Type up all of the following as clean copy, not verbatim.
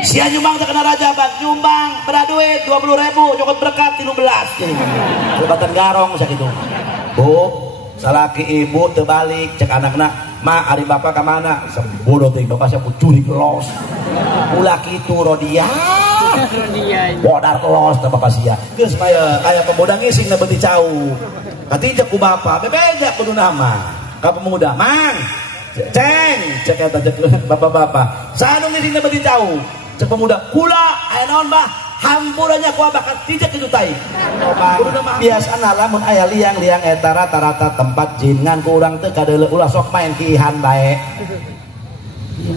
Sia nyumbang teu kena rajaban, nyumbang beda duit 20.000 nyokot berkat 13 jadi. Lebatan garong sakitu. Bu, salaki ibu teu balik cek anakna, "Ma, ari bapak ka mana?" Bodoh teh bapak sia curi kelos. Ulah kitu Rodia. Bodar kelos teh bapak sia. Geus aya pemuda ngising na beuti cau. Katijak ku bapak, bebeja kudu nama. Ka pemuda, "Mang, ceng," cek eta cek bapak-bapak. "Sanu ngising na beuti cau?" Cek pemuda, "Kula aya naon, Mbah? Hampurannya ku abah katijak kitu tai." Biasana lamun aya liang-liang eta rata-rata tempat jin ngan ku urang teu kadeuleu ulah sok main kihan bae.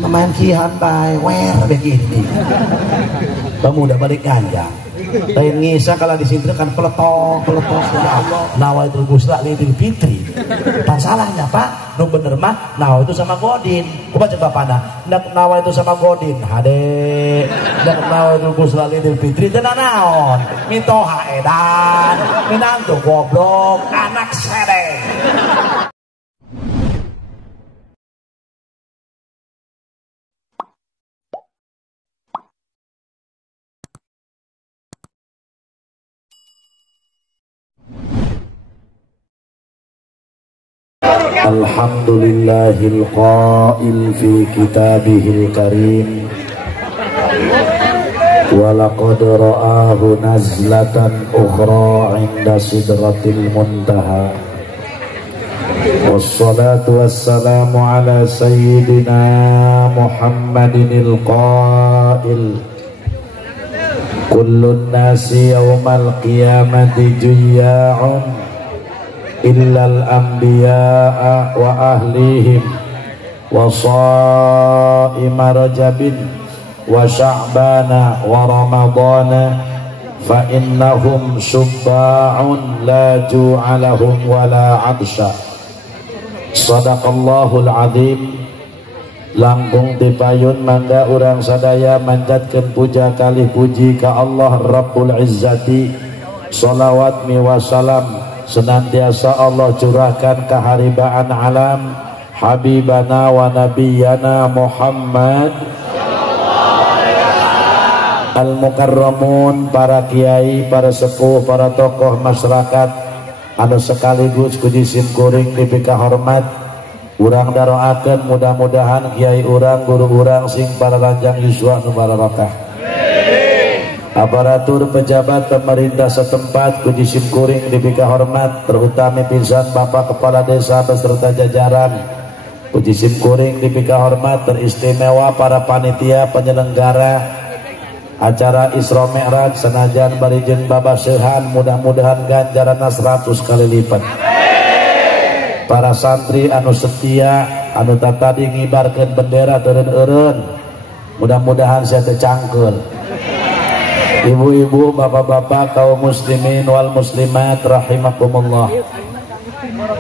Main kihan bae wer begini. Pemuda balik ganjang. Lain ngisa kalau disinter kan peletok ya Allah. Nawaitul Ghusla Idul Fitri. Pan salahnya Pak, nu bener mah nawa itu sama Godin. Kumaha cek bapana? Ndak nawa itu sama Godin. Hade. Ndak nawaitul Ghusla Idul Fitri teh naon? Mitoha edan, minantu goblok, anak sereng. Alhamdulillahil qail fi kitabihil karim wa laqad ra'ahu nazlatan ukhra 'inda sidratil muntaha wassalatu wassalamu ala sayyidina Muhammadinil qail kullun nasi yawmal qiyamati juyya'un illal anbiya'a wa ahlihim wa sha'ima rajabin wa sya'bana wa ramadana fa innahum syubba'un la ju'alahum wa la 'adsha. Sadaqallahul azim. Langkung dipayun mangga urang sadaya manjatkeun puja kalih puji ka Allah Rabbul Izzati. Shalawat mi wasalam senantiasa Allah curahkan keharibaan alam habibana wa nabiyana Muhammad al-mukarramun, para kiai, para sepuh, para tokoh masyarakat anu sekaligus kuji sim kuring dipika hormat. Urang daroakeun mudah-mudahan kiai urang, guru urang sing para lanjang yuswa nu barokah. Aparatur pejabat pemerintah setempat kuji sim kuring dibika hormat, terutama pisan Bapak Kepala Desa beserta jajaran kuji sim kuring dibika hormat, teristimewa para panitia penyelenggara acara Isra Mi'raj senajan barijeng babaseuhan, mudah-mudahan ganjaranna 100 kali lipat. Para santri anu setia anu tadi ngibarkeun bendera eureun-eureun, mudah-mudahan saya teu cangkeul. Ibu-ibu, bapak-bapak, kaum muslimin wal muslimat rahimakumullah.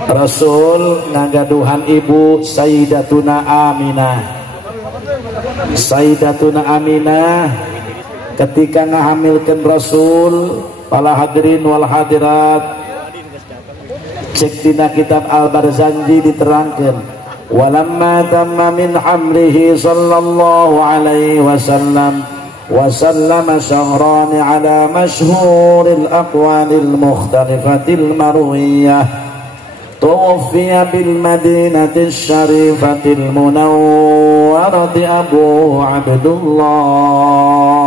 Rasul ngagaduhan ibu Sayyidatuna Aminah. Sayyidatuna Aminah ketika ngahamilkeun Rasul, para hadirin wal hadirat, cek dina kitab Al-Barzanji diterangkeun, walamma tamma min hamlihi sallallahu alaihi wasallam وسلم شهران على مشهور الأقوال المختلفة المروية توفي بالمدينة الشريفة المنورة أبو عبد الله.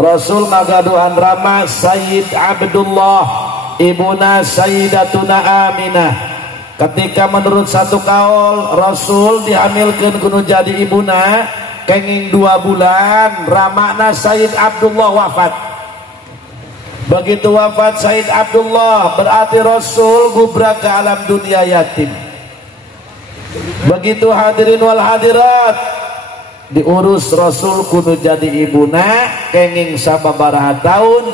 Rasul ngagaduhan rama Sayyid Abdullah ibuna Sayyidatuna Aminah. Ketika menurut satu kaul Rasul dihamilkan kudu jadi ibuna kenging 2 bulan, ramana Sayyid Abdullah wafat. Begitu wafat Sayyid Abdullah berarti Rasul gubrak ke alam dunia yatim. Begitu hadirin wal hadirat diurus Rasul kudu jadi ibuna kenging sababaraha tahun,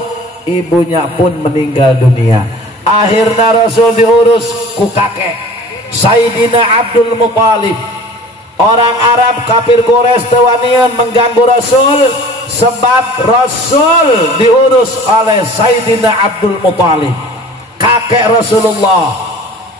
ibunya pun meninggal dunia. Akhirnya Rasul diurus ku kakek Sayyidina Abdul Muthalib. Orang Arab kafir Quraisy tewanian mengganggu Rasul sebab Rasul diurus oleh Sayyidina Abdul Muthalib, kakek Rasulullah.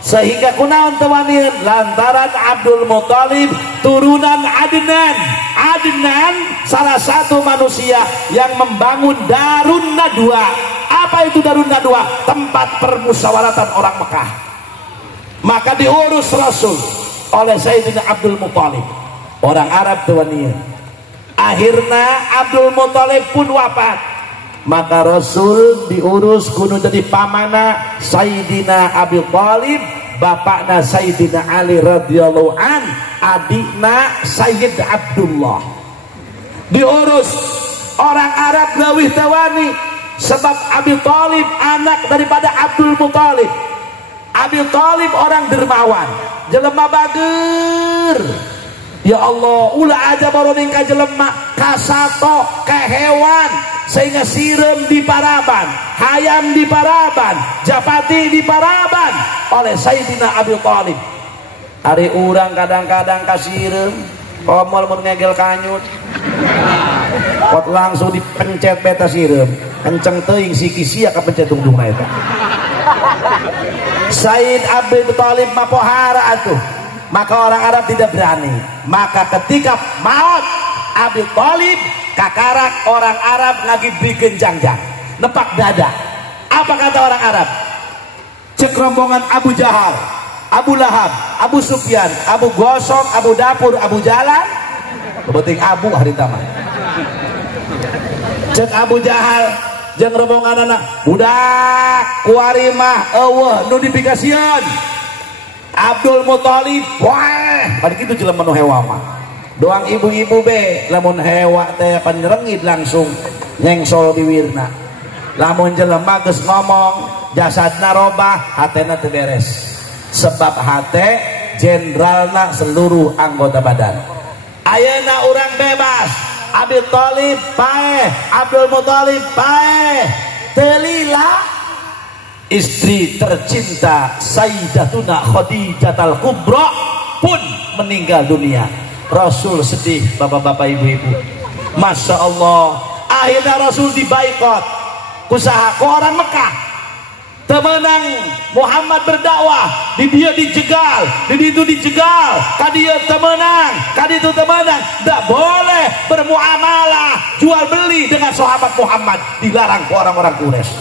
sehingga kunaon tewanian lantaran Abdul Muthalib turunan Adnan. Adnan salah satu manusia yang membangun Darun Nadwa. Apa itu Darun Nadwa? Tempat permusyawaratan orang Mekah. Maka diurus Rasul oleh Sayyidina Abdul Muthalib, orang Arab tewanian. Akhirnya Abdul Muthalib pun wafat, maka Rasul diurus kudu jadi pamana Sayyidina Abi Thalib, bapakna Sayyidina Ali radhiyallahu an, adikna Sayyid Abdullah. Diurus orang Arab leuwih tawani sebab Abi Thalib anak daripada Abdul Muthalib. Abi Thalib orang dermawan, jelema bager. Ya Allah, ulah aja baroning ka jelema kasato ka hewan sehingga sirem di paraban, hayam di paraban, japati di paraban oleh Sayyidina Abi Thalib. Ari urang kadang-kadang kasirem, komol mun ngegel kanyut. Pot langsung dipencet beta sirem, kenceng teuing siki-sia ka pencet tungdungna eta. Sayyid Abi Thalib mapohara atuh. Maka orang Arab tidak berani. Maka ketika maut Abi Thalib, kakarak orang Arab lagi bikin jangjang, nepak dada. Apa kata orang Arab? Cek rombongan Abu Jahal, Abu Lahab, Abu Sufyan, Abu Gosok, Abu Dapur, Abu Jalan. Kebeting Abu hari taman. Cek Abu Jahal, jeung rombongan anak budak kuari mah eueuh nu dipikasieun. Abdul Muthalib wah pada kitu jelema nu hewa mah doang ibu-ibu be lamun hewa teh panrengid langsung nyengsol bibirna. Lamun jelema geus ngomong jasadna robah hatena teu beres sebab hate jenderalna seluruh anggota badan. Ayeuna urang bebas Abi Thalib paeh, Abdul Muthalib paeh, telila istri tercinta Sayyidatuna Khadijatul Kubra pun meninggal dunia. Rasul sedih, bapak-bapak ibu-ibu. Masya Allah, akhirnya Rasul dibaikot usaha ke orang Mekah. Temenang Muhammad berdakwah, di dia dijegal, di itu dijegal, kadia temenang, kadi itu temenang. Tidak boleh bermuamalah jual beli dengan sahabat Muhammad, dilarang ke orang-orang Quraisy.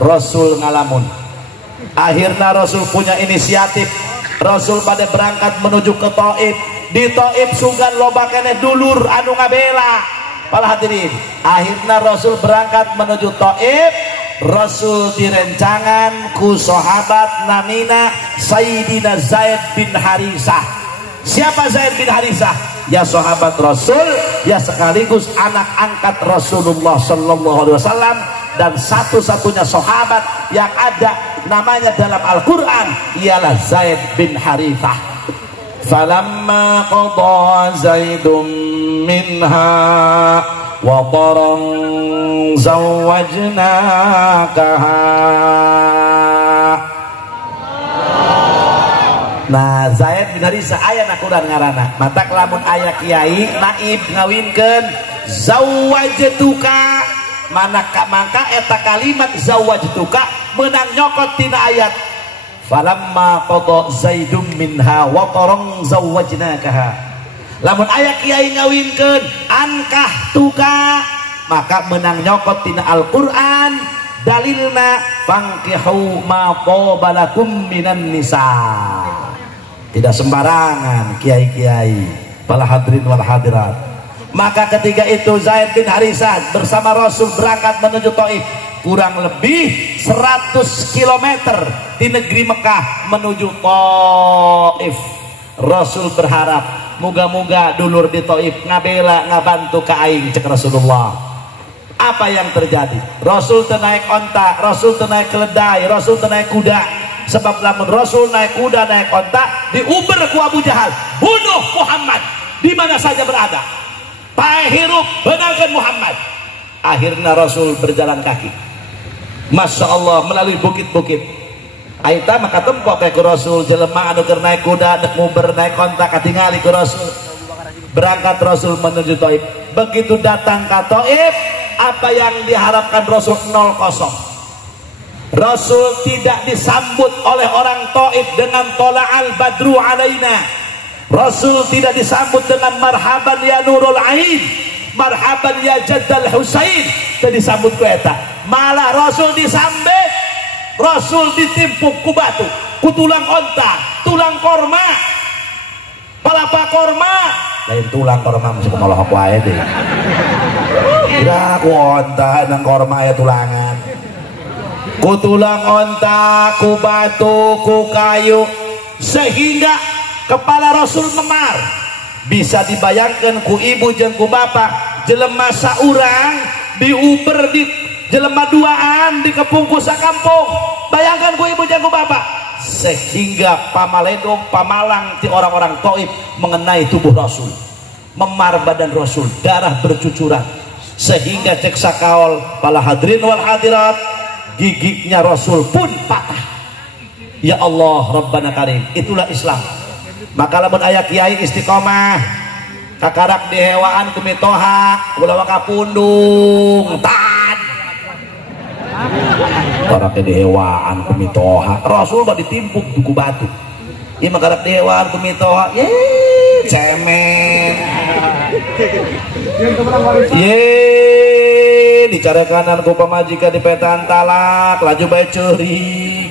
Rasul ngalamun. Akhirnya Rasul punya inisiatif. Rasul pada berangkat menuju ke Taif. Di Taif sugan loba keneh dulur anu ngabela. Para hadirin, akhirnya Rasul berangkat menuju Taif. Rasul direncangan ku sahabat namina Sayyidina Zaid bin Harisah. Siapa Zaid bin Harisah? Ya sahabat Rasul, ya sekaligus anak angkat Rasulullah sallallahu alaihi wasallam, dan satu-satunya sahabat yang ada namanya dalam Al-Quran ialah Zaid bin Harithah. Falamma qada Zaidun minha wa taran zawwajnakaha. Nah, Zaid bin Harithah aya na Quran ngaranna. Matak lamun aya kiai naib ngawinkeun zawwajtuka, maka eta kalimat zawwajtuka menang nyokot tina ayat falamma qada Zaidum minha wa tarang zawwajnakaha. Lamun aya kiai ngawinkeun ankah tuka, maka menang nyokot tina Al-Qur'an dalilna fankihu ma qabalakum minan nisa. Tidak sembarangan kiai-kiai, para hadirin wal hadirat. Maka ketika itu Zaid bin Harithah bersama Rasul berangkat menuju Taif, kurang lebih 100 km di negeri Mekah menuju Taif. Rasul berharap muga-muga dulur di Taif ngabela ngabantu ka aing, cek Rasulullah. Apa yang terjadi? Rasul teu naik onta, Rasul teu naik keledai, Rasul teu naik kuda. Sebab lamun Rasul naik kuda, naik onta, diuber ku Abu Jahal, bunuh Muhammad di mana saja berada. Pae hirup benarkan Muhammad. Akhirnya Rasul berjalan kaki, Masya Allah, melalui bukit-bukit. Aita maka tempok ke Rasul, jelema anu keur naik kuda dek muber naik onta katingali ku Rasul. Berangkat Rasul menuju Taif. Begitu datang ke Taif, apa yang diharapkan Rasul 0-0. Rasul tidak disambut oleh orang Taif dengan tola'al badru alaina. Rasul tidak disambut dengan marhaban ya nurul ain, marhaban ya jaddal Husain. Tidak disambut ku eta. Malah Rasul disambut, Rasul ditimpuk ku batu, ku tulang onta, tulang korma, palapa korma. Lain tulang korma mesti kumalah aku aja deh. Kira ku onta nang korma ya tulangan. Ku tulang onta, ku batu, ku kayu, sehingga kepala Rasul memar. Bisa dibayangkan ku ibu jeung ku bapak, jelema saurang diuber di jelema duaan di kepungku sakampung. Bayangkan ku ibu jeung ku bapak. Sehingga pamaledong pamalang ti orang-orang Taif mengenai tubuh Rasul, memar badan Rasul, darah bercucuran, sehingga cek sakaol para hadirin wal hadirat, giginya Rasul pun patah. Ya Allah Rabbana Karim, itulah Islam. Maka lamun aya kiai istiqomah kakarak di hewaan kumitoha ulah kapundung tad karak di hewaan kumitoha Rasul mah ditimpuk duku batu. Ieu mah karak di hewaan kumitoha ye cemen ye dicara kanan ku pamajikan di petan talak laju bae ceurik.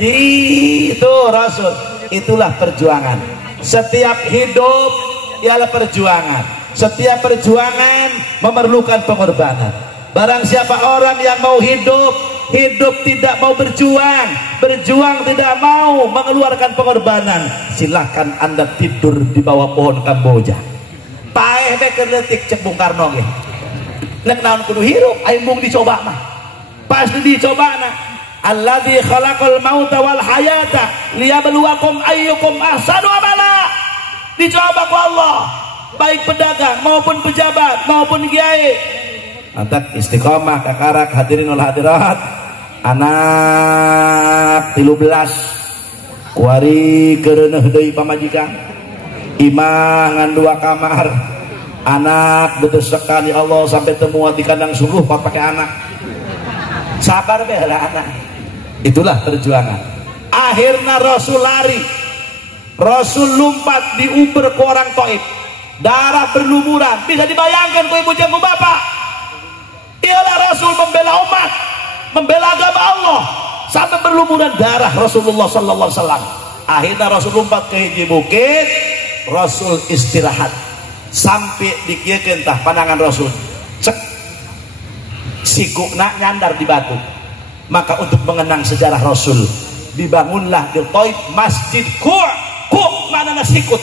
Itu Rasul. Itulah perjuangan. Setiap hidup ialah perjuangan. Setiap perjuangan memerlukan pengorbanan. Barang siapa orang yang mau hidup, hidup tidak mau berjuang, berjuang tidak mau mengeluarkan pengorbanan, silahkan Anda tidur di bawah pohon kamboja. Paeh be keur leutik cek Bung Karno ge. Nek naon kudu hirup, aya mung dicoba mah. Pasti dicoba na. Alladzi khalaqal mauta wal hayata liyabluwakum ayyukum ahsanu amala. Dicoba ku Allah, baik pedagang maupun pejabat maupun kiai. Antak istiqomah kakarak hadirin wal hadirat. Anak 13 kuari kereuneuh deui pamajikan. Imah ngan 2 kamar. Anak betesekan ya Allah sampai temuan di kandang sungguh pakai anak. Sabar be lah anak. Itulah perjuangan. Akhirnya Rasul lari, Rasul lompat diuber ke orang Taif, darah berlumuran. Bisa dibayangkan ku ibu jeung ku bapak. Ialah Rasul membela umat, membela agama Allah, sampai berlumuran darah Rasulullah sallallahu alaihi wasallam. Akhirnya Rasul lompat ke hiji bukit, Rasul istirahat sampai dikiekeun tah pandangan Rasul. Cek sikukna nyandar di batu. Maka untuk mengenang sejarah Rasul, dibangunlah di Taif Masjid Ku' mana sikut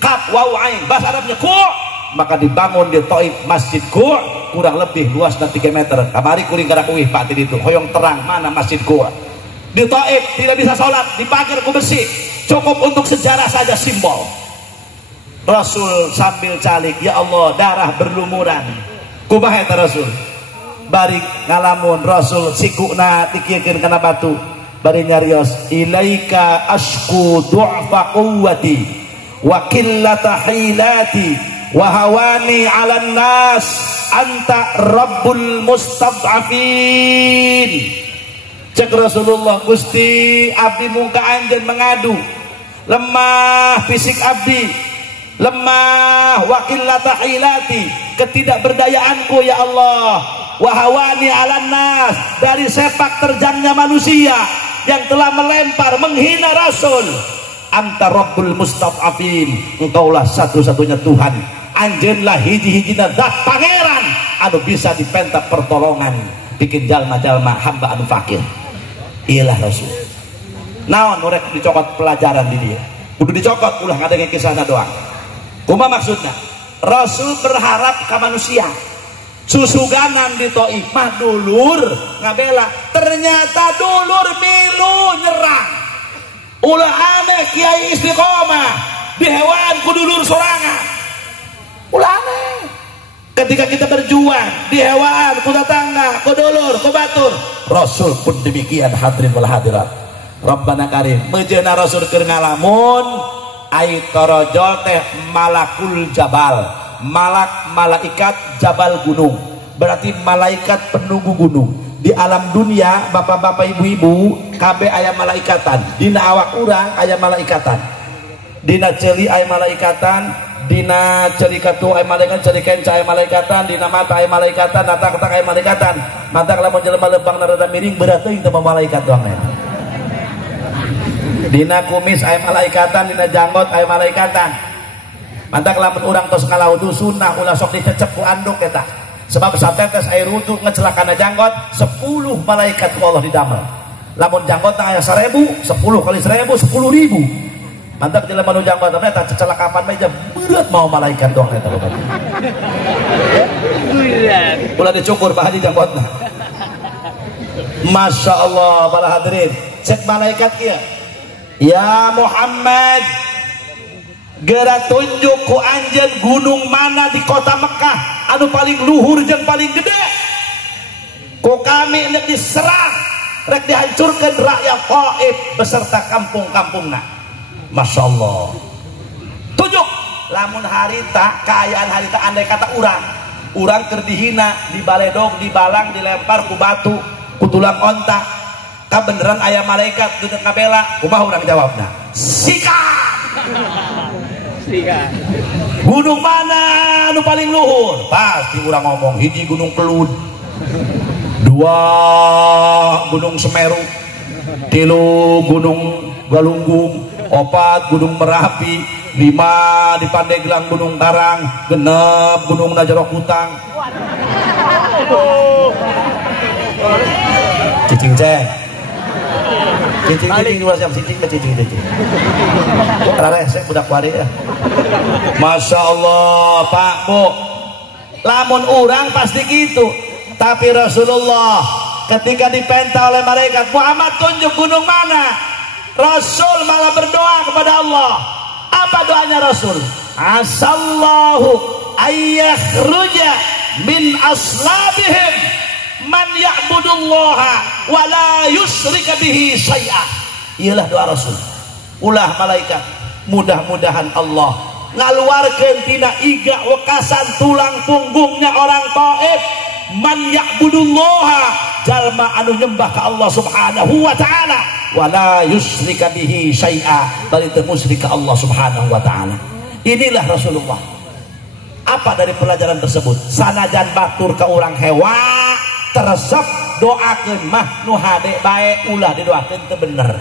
kaf waw ain bahasa Arabnya Ku'. Maka dibangun di Taif Masjid Ku', kurang lebih luasnya 3 meter. Kamari kuring karak uih Pak di itu hoyong terang mana Masjid Ku'. Di Taif tidak bisa sholat, dipagar ku besi, cukup untuk sejarah saja, simbol. Rasul sambil calik, ya Allah darah berlumuran. Kumaha eta Rasul? Bari ngalamun Rasul sikuna dikiekeun kana batu, bari nyarios ilaika ashku du'fa quwwati wa qillata hilati wa hawani 'alan nas anta rabbul mustad'afin. Cek Rasulullah, Gusti abdi muka anjeun mengadu, lemah fisik abdi, lemah wa qillata hilati, ketidakberdayaanku ya Allah. Wahawani alan nas, dari sepak terjangnya manusia yang telah melempar menghina Rasul. Anta rabbul mustad'afin, engkaulah satu-satunya Tuhan, anjeunlah hiji-hijina zat pangeran anu bisa dipenta pertolongan bikin jalma-jalma hamba anu fakir. Iyalah Rasul. Naon urek dicokot pelajaran di dia, kudu dicokot ulah ngadenge kisahna doang. Kumaha maksudna? Rasul berharap ke manusia. Susuganan di Taif mah dulur ngabela, ternyata dulur milu nyerang. Ulah aneh kiai istiqomah di hewan ku dulur sorangan. Ulah aneh. Ketika kita berjuang di hewan ku tetangga, ku dulur, ku batur. Rasul pun demikian hadirin wal hadirat. Rabbana Karim, mejeuna Rasul keur ngalamun ai tarajol teh malakul jabal. Malaikat jabal gunung, berarti malaikat penunggu gunung. di alam dunia bapak-bapak ibu-ibu KB aya malaikatan, dina awak urang aya malaikatan, dina celi aya malaikatan, dina cerikatu aya malaikatan, cerikenca aya malaikatan, dina mata aya malaikatan, nata-kata aya malaikatan. Mata lamun jelema leumpang rada miring berat teuing teu malaikat doang eta. Dina kumis aya malaikatan, dina janggot aya malaikatan. Mata lamun urang tos ngalaudu sunnah ulah sok dicecep ku anduk eta. Sebab satetes air wudu ngecelakana janggot 10 malaikat ku Allah didamel. Lamun janggot aya 1000, 10 kali 1000 10.000. Mantap jelema nu janggot eta cecelakapan meja berat mau malaikat doang eta bapak. Ulah dicukur Pak Haji janggotna. Masya Allah para hadirin, cek malaikat kieu. Ya Muhammad, geura tunjuk ku anjeun gunung mana di kota Mekah anu paling luhur jeung paling gede. Ku kami hendak diserang, rek dihancurkeun rakyat Taif beserta kampung-kampungna. Masya Allah. Tunjuk lamun harita kaayaan harita andai kata urang keur dihina, dibaledog, dibalang, dilempar ku batu, ku tulang onta, kabeneran aya malaikat duduk ngabela, kumaha urang jawabna? Sikat. Gunung mana anu paling luhur? Pasti urang ngomong hiji Gunung Kelud, 2 Gunung Semeru, 3 Gunung Galunggung, 4 Gunung Merapi, 5 di Pandeglang Gunung Karang, 6 Gunung Najarok Kutang. Cicing ceng, cicing dua siap cicing cicing. Rarese budak wari ya. Masya Allah Pak Bu, lamun urang pasti gitu. Tapi Rasulullah ketika dipenta oleh malaikat, Muhammad tunjuk gunung mana? Rasul malah berdoa kepada Allah. Apa doanya Rasul? Asallahu ayyakhruja min aslabihim man ya'budullaha wa la yusyrika bihi syai'a. Iyalah doa Rasul. Ulah malaikat, mudah-mudahan Allah ngaluarkeun tina iga wekasan tulang punggungnya orang Taif man ya'budullaha, jalma anu nyembah ka Allah Subhanahu wa taala, wala yusyrika bihi syai'a, bari teu musyrik ka Allah Subhanahu wa taala. Inilah Rasulullah. Apa dari pelajaran tersebut? Sanajan batur ka urang hewa teresep doakeun mah nu hade bae ulah didoakeun teu bener.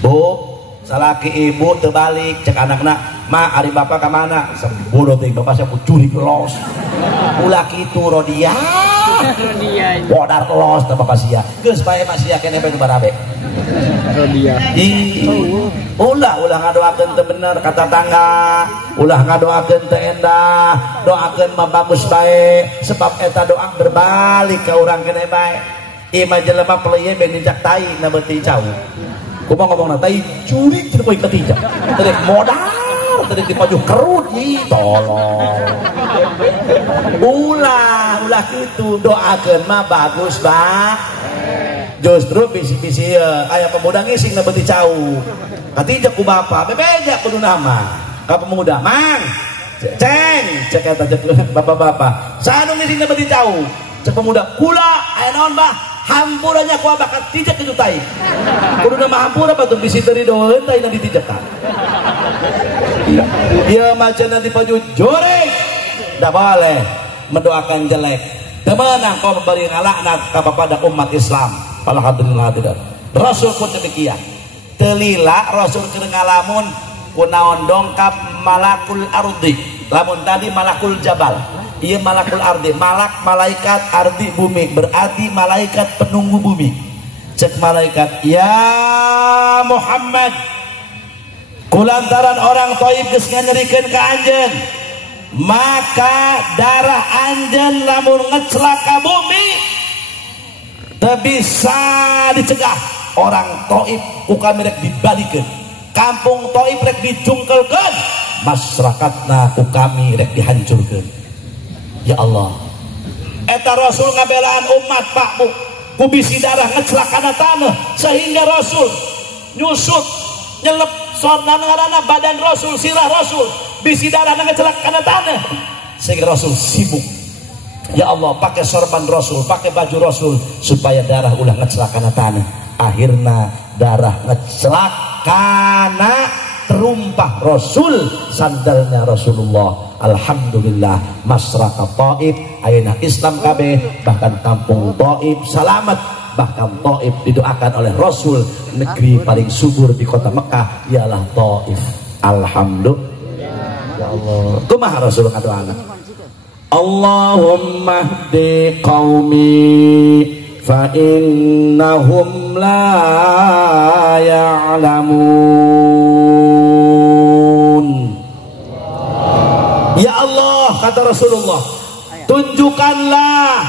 Bu, salaki ibu teu balik cek anakna, "Ma, ari bapak ka mana?" Bodoh teh bapak saya curi los. Ulah kitu rodia. Bodar los teh bapak sia. Geus bae mah sia keneh bae nu barabe. Rodia. Ulah ngadoakeun teu bener kata tangga, ulah ngadoakeun teu endah, doakeun mah bagus bae sebab eta doa berbalik ka urang keneh bae. Ieu mah jelema peleuyeun ben dicak tai na beuti cau. Kumaha ngomongna tai curi teu poe ketiga. Teu modal tadi dipajuh kerut tolong. Ulah gitu doakeun mah bagus bah. Justru bisi-bisi aya pemuda ngising na beuti cau. Katijak ku bapa bebeja kudu nama. Ka pemuda, "Mang, ceng," cek eta bapak-bapak. "Sanu ngising na beuti cau?" Cek pemuda, "Kula aya naon bah? Hampurannya ku abah katijak itu tai." Kudu nama hampura batu bisi teri doeun tai na ditijakan. Dia macam nanti paju joreng, tidak boleh mendoakan jelek. Temenang kau beri ngalaknat kepada umat Islam. Alhamdulillah tidak. Rasul pun demikian. Telila Rasul keur ngalamun kunaon dongkap malakul ardi. Lamun tadi malakul jabal. Ieu malakul ardi, malaikat ardi bumi, berarti malaikat penunggu bumi. Cek malaikat, "Ya Muhammad, kulantaran orang Taif geus nganyerikeun ka anjeun, maka darah anjeun lamun ngecelaka bumi teu bisa dicegah. Orang Taif ku kami rek dibalikeun, kampung Taif rek dicungkelkeun, masyarakatna ku kami rek dihancurkeun." Ya Allah, eta Rasul ngabelaan umat Pak Bu, ku bisi darah ngecelakana tanah sehingga Rasul nyusut nyelep sonana badan Rasul, sirah Rasul, bisi darah ngecelak kana tanah sehingga Rasul sibuk Ya Allah, pakai sorban Rasul, pakai baju Rasul, supaya darah ulah ngecelakana tanah. Akhirna darah ngecelakana terumpah Rasul, sandalnya Rasulullah. Alhamdulillah, masyarakat Taif ayeuna Islam kabeh, bahkan kampung Taif selamat. Bahkan Taif didoakan oleh Rasul, negeri paling subur di kota Mekah ialah Taif. Alhamdulillah. Ya Allah, kumaha Rasul ngadoana? Allahumma hdi qaumi fa innahum la ya'lamun. Ya Allah, kata Rasulullah, tunjukkanlah,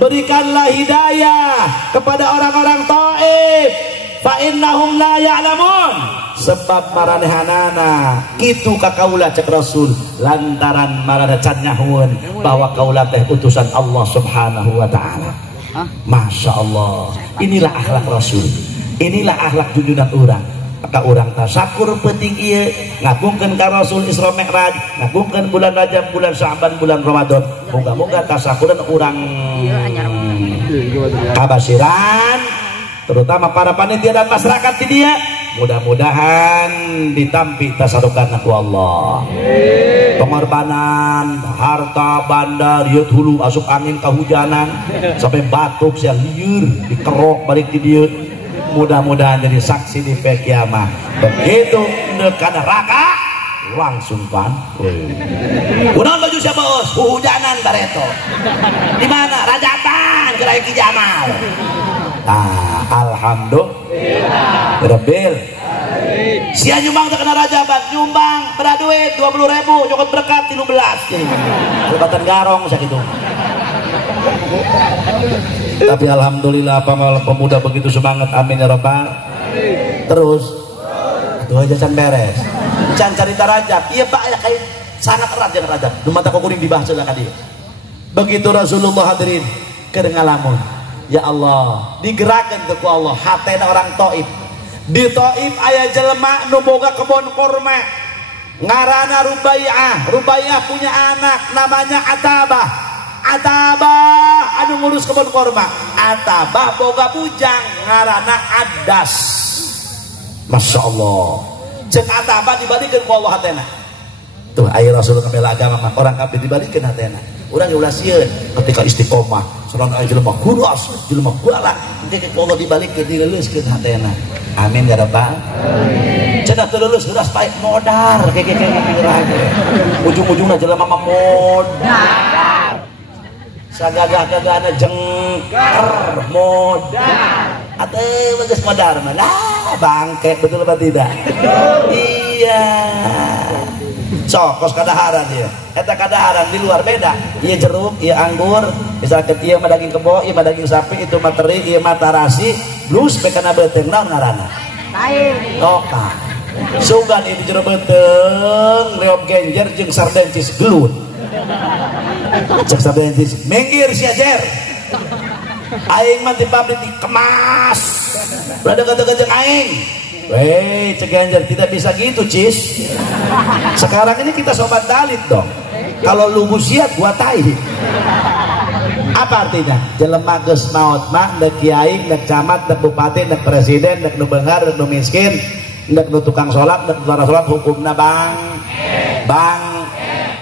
berikanlah hidayah kepada orang-orang Taif, fa innahum la ya'lamun, sebab maranehanana kitu ka kaula cek Rasul lantaran marana can nyahun bahwa kaula teh utusan Allah Subhanahu wa taala. Masya Allah, inilah akhlak Rasul, inilah akhlak junjungan orang. Maka orang tasakur penting ieu ngagungkeun ka Rasul Isra Mi'raj, ngagungkeun bulan Rajab, bulan Sya'ban, bulan Ramadan. Moga-moga tasakuran orang kabasiran, terutama para panitia dan masyarakat di dia, mudah-mudahan ditampi tasarukan ku Allah. Pengorbanan harta banda rieu hulu asup angin kahujanan sampai batuk sia lieur dikerok balik di dia. Mudah-mudahan jadi saksi di kiamat. Begitu dekat neraka langsung kan. Kunaon baju siapa bos? Hujanan bareto. Di mana? Rajatan gerai Ki Jamal. Alhamdulillah. Rabbil sia nyumbang terkena rajaban, nyumbang pada duit 20.000 nyokot berkat 13 Kabupaten Garong sakitu. Tapi alhamdulillah pemuda begitu semangat, amin ya rabbal. Terus atuh aja can beres can carita rajab, iya pak ya kayak sangat erat jeung rajab nu mata kuring dibahas ka dieu. Begitu Rasulullah hadirin keur ngalamun, ya Allah digerakkan ke Allah hatena orang Taif. Di Taif aya jelema nu boga kebon kurma ngaranna Rubaiyah. Rubaiyah punya anak namanya Atabah. Atabah anu ngurus kebon kurma. Atabah boga bujang ngaranna Adas. Masya Allah, jeung Atabah dibalikin ku Allah hatena. Tuh aya Rasul kabela agama mah orang kabeh dibalikin hatena. Urang ulah sieun ketika istiqomah saran aya jelema kuras, jelema kuala, engke ku Allah dibalikin dileuskeun hatena. Amin ya rabbal alamin. Cenah teu lulus uras baik modar kayak ujung-ujungna jelema mah modar. Sagagah-gagahna jengker modar. Atuh geus modar mah lah bangke, betul apa tidak? Iya. Sok kos kadaharan dia. Eta kadaharan di luar beda. Ieu jeruk, ieu anggur, misalkan ieu mah daging kebo, ieu mah daging sapi, itu mah teri, ieu mah tarasi, blus bekana beuteung naon ngaranna? Tair. Oka. Sugan ieu jero beuteung, reog genjer jeung sardencis gelut. Cek sardencis, minggir sia jer. Aing mah di pabrik dikemas. Udah deket-deket jeung aing. Weh, cek Ganjar tidak bisa gitu, cis. Sekarang ini kita sobat dalit dong. Kalau lu musiat gua tai. Apa artinya? Jelema geus maot mah nek kiai, nek camat, nek bupati, nek presiden, nek nu beungar, nek nu miskin, nek nu tukang salat, nek nu salat hukumna bang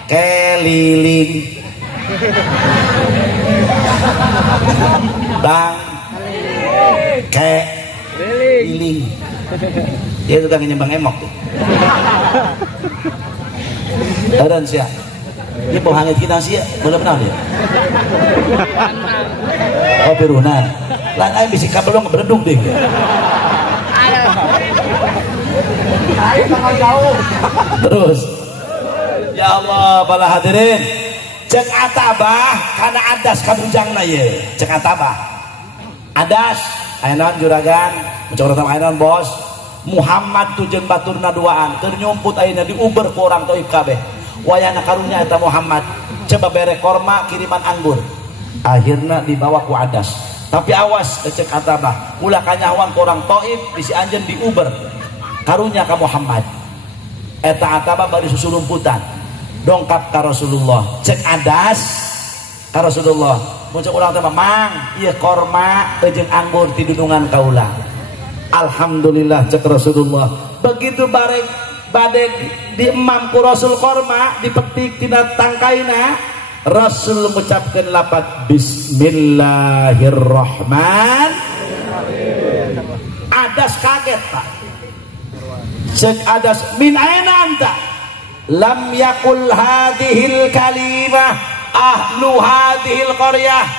keliling. Bang keliling. Dia tukang nyembang emok tuh. Dan sia. Dia mau hangit kita sia, belum kenal dia. Oh pirunan. Lain aing bisi kabelong ngebredug deh. Terus. Ya Allah, para hadirin. Cek Atabah kana Adas kabujangna ye. Cek Atabah. Adas aya naon juragan? Mencoba ayeuna bos Muhammad tuh jeung baturna duaan keur nyumput ayeuna diuber ku orang Taif kabeh. Wayana karunya eta Muhammad coba bere korma kiriman anggur. Akhirna dibawa ku Adas. Tapi awas cek Atabah, ulah kanyahwan ku orang Taif bisi anjeun diuber. Karunya ka Muhammad. Eta Atabah bari susulumputan. Dongkap ka Rasulullah. Cek Adas, ka Rasulullah muncul orang teh mang ieu korma jeung anggur ti dunungan kaula. Alhamdulillah cek Rasulullah begitu bareng bade diemam ku Rasul korma dipetik tina tangkaina Rasul mengucapkan lafaz Bismillahirrahmanirrahim. Adas kaget Pak cek adas min aina anta lam yakul hadhil kalimah ahlu hadhil qaryah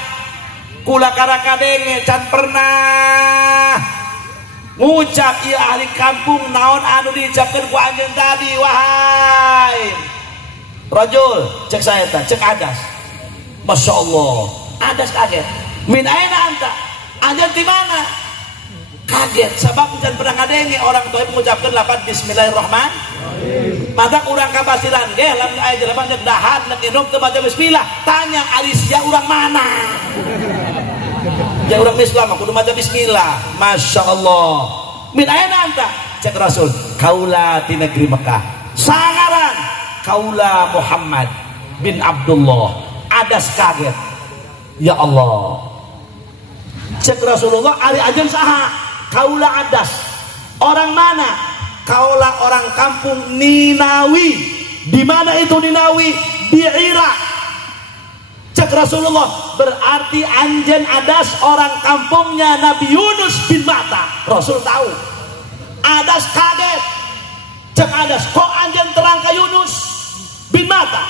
kula karakadenge can pernah ngucap ieu ahli kampung naon anu diucapkeun ku anjeun tadi wahai rajul cek saya teh cek adas Masya Allah adas kaget min aina anta anjeun di mana kaget sabab can pernah ngadenge orang tua mengucapkeun lafaz bismillahirrahmanirrahim maka urang kabasiran ge lamun aya jelema jeung dahar nek inum teu baca bismillah tanya alisya urang mana ya urang Islam kudu maca bismillah. Masya Allah min aina anta cek Rasul kaula di negeri Mekah sangaran kaula Muhammad bin Abdullah. Adas kaget ya Allah cek Rasulullah ari ajeun saha kaula adas orang mana kaula orang kampung Ninawi. Di mana itu Ninawi? Di Irak. Cek Rasulullah berarti anjen adas orang kampungnya Nabi Yunus bin Matta. Rasul tahu. Adas kaget cek adas kok anjen terang ke Yunus bin Matta.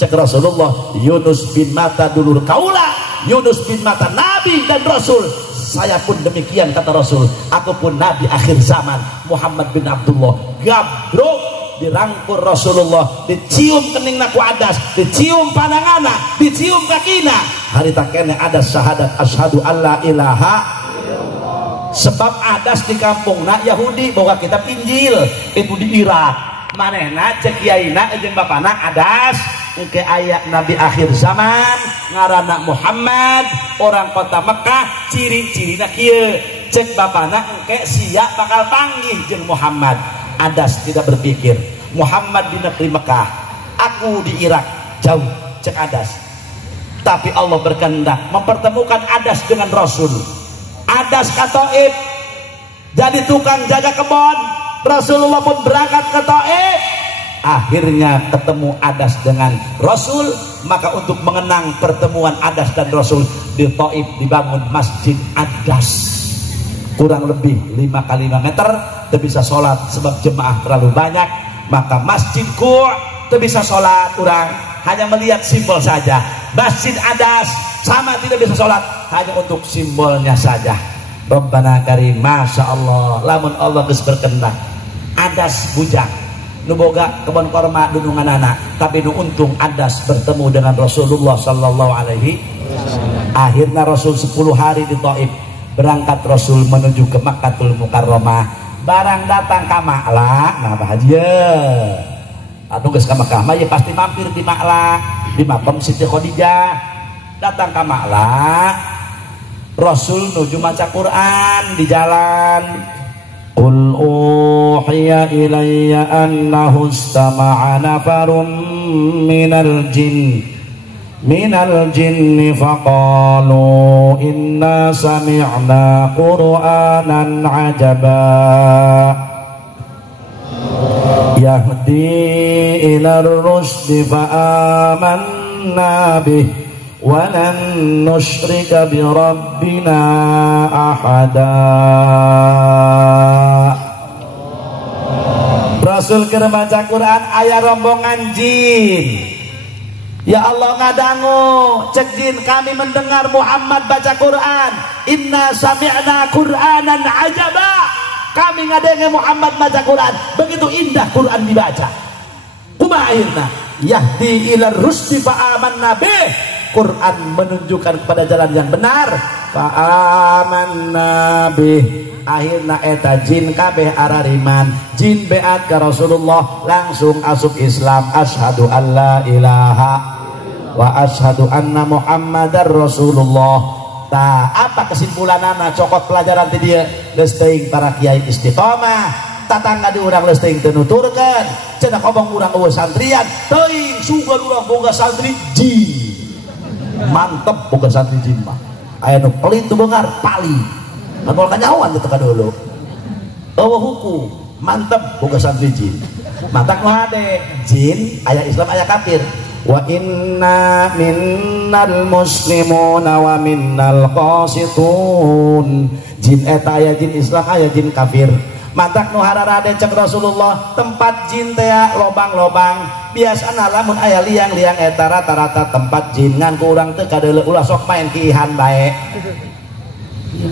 Cek Rasulullah Yunus bin Matta dulur kaula. Yunus bin Matta Nabi dan Rasul. Saya pun demikian kata Rasul. Aku pun Nabi akhir zaman Muhammad bin Abdullah. Gabrok dirangkul Rasulullah, dicium keningna ku adas, dicium pandanganna, dicium kakina. Harita kene adas syahadat asyhadu alla ilaha illallah. Sebab adas di kampungna Yahudi bawa kitab Injil itu di Irak. Manehna cek kiaina jeung bapana adas engke aya nabi akhir zaman ngaranna Muhammad orang kota Mekah ciri-cirina kieu cek bapana engke sia bakal panggih jeung Muhammad. Adas tidak berpikir Muhammad di negeri Mekah, aku di Irak jauh cek adas. Tapi Allah berkehendak mempertemukan adas dengan Rasul. Adas ke Taif jadi tukang jaga kebun. Rasulullah pun berangkat ke Taif. Akhirnya ketemu adas dengan Rasul. Maka untuk mengenang pertemuan adas dan Rasul di Taif dibangun Masjid Adas. Kurang lebih 5 kali 5 meter. Tidak bisa sholat sebab jemaah terlalu banyak. Maka masjid Qur' tidak bisa sholat orang hanya melihat simbol saja. Masjid Adas sama tidak bisa sholat hanya untuk simbolnya saja. Rabbana karim Masya Allah lamun Allah geus berkehendak adas bujang nu boga kebon korma dunungan anak tapi nu untung adas bertemu dengan Rasulullah sallallahu alaihi wasallam. Akhirnya Rasul 10 hari di Taif. Berangkat Rasul menuju ke Makkatul Mukarramah. Barang datang ke Ma'la, nah bahagia. Atau geus ka Makkah mah ya pasti mampir di Ma'la, di makam Siti Khadijah. Datang ke Ma'la, Rasul nuju maca Quran di jalan. Qul uhiya ilayya annahu istama'a nafarun minal jinni faqalu inna sami'na qur'anan ajaba yahdi ila ar-rusdi fa amanna bih wa lan nusyrika bi rabbina ahada. Rasul keur maca Quran aya rombongan jin. Ya Allah ngadangu cek jin kami mendengar Muhammad baca Quran. Inna sami'na Qur'anan ajaba. Kami ngadenge Muhammad baca Quran. Begitu indah Quran dibaca. Kumaha akhirna? Yahdi ila rusdi fa amanna bih. Quran menunjukkan kepada jalan yang benar. Fa amanna bih. Akhirna eta jin kabeh arariman. Jin beat ka Rasulullah langsung asup Islam. Asyhadu alla ilaha wa asyhadu anna Muhammadar Rasulullah. Tah apa kesimpulanana cokot pelajaran ti dieu? Geus teuing para kiai istiqomah, tatangga di urang geus teuing teu nuturkeun. Cenah ngomong urang eueuh santrian, teuing sugan urang boga santri jin. mantep bukan santri jin mah aya nu pelit tuh bengar pali ngapal kanyawan teu ka dulu eueuh hukum mantep bukan santri jin matak nu hade jin aya Islam aya kafir wa inna minnal muslimuna wa minnal qasitun jin eta aya jin Islam aya jin kafir matak nu hararade cek Rasulullah tempat jin teh lobang-lobang biasana lamun aya liang-liang eta rata-rata tempat jin ngan ku urang teu kadeuleu ulah sok main kihan bae